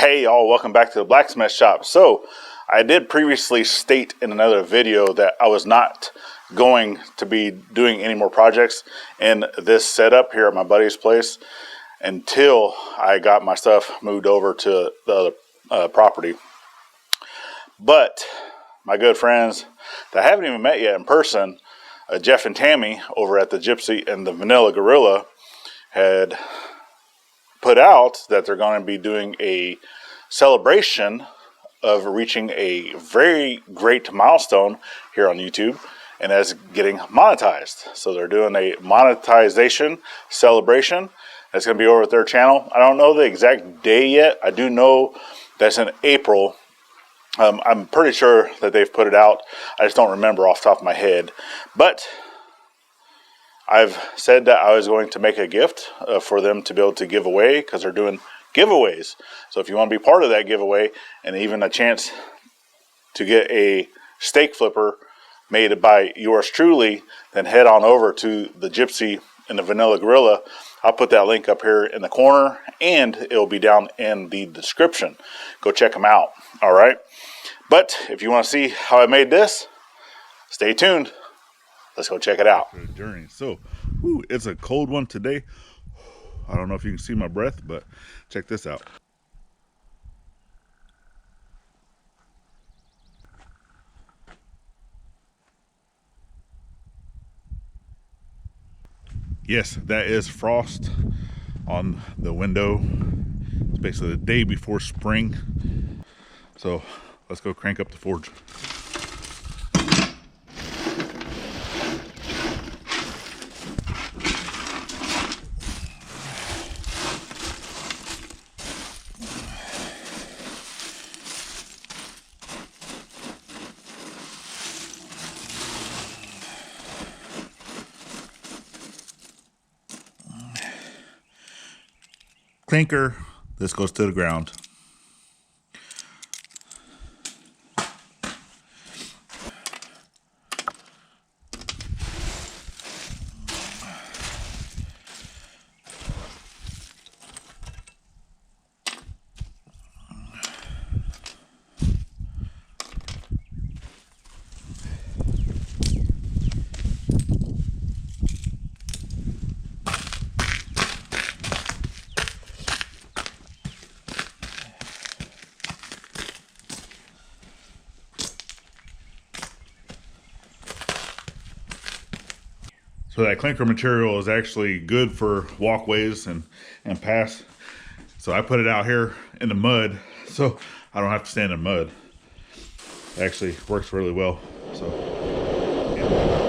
Hey y'all, welcome back to the blacksmith shop. So I did previously state in another video that I was not going to be doing any more projects in this setup here at my buddy's place until I got my stuff moved over to the other property. But my good friends that I haven't even met yet in person, Jeff and Tammy over at the Gypsy and the Vanilla Gorilla, had put out that they're going to be doing a celebration of reaching a very great milestone here on YouTube, and that's getting monetized. So they're doing a monetization celebration. That's going to be over at their channel. I don't know the exact day yet. I do know that's in April. I'm pretty sure that they've put it out. I just don't remember off the top of my head. But I've said that I was going to make a gift for them to be able to give away, because they're doing giveaways. So if you want to be part of that giveaway and even a chance to get a steak flipper made by yours truly, then head on over to the Gypsy and the Vanilla Gorilla. I'll put that link up here in the corner, and it will be down in the description. Go check them out. All right. But if you want to see how I made this, stay tuned. Let's go check it out. Journey. So, it's a cold one today. I don't know if you can see my breath, but check this out. Yes, that is frost on the window. It's basically the day before spring. So let's go crank up the forge. Clinker, this goes to the ground. So that clinker material is actually good for walkways and paths. So I put it out here in the mud, so I don't have to stand in mud. It actually works really well. So yeah.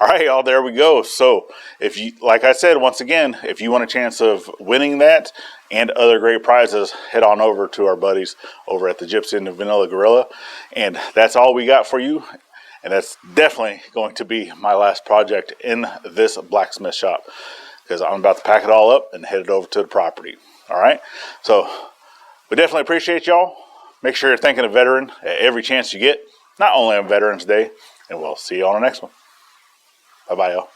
All right, y'all, there we go. So if you, like I said, once again, if you want a chance of winning that and other great prizes, head on over to our buddies over at the Gypsy and the Vanilla Gorilla. And that's all we got for you. And that's definitely going to be my last project in this blacksmith shop, because I'm about to pack it all up and head it over to the property. All right. So we definitely appreciate y'all. Make sure you're thanking a veteran at every chance you get, not only on Veterans Day. And we'll see you on the next one. Bye-bye, y'all.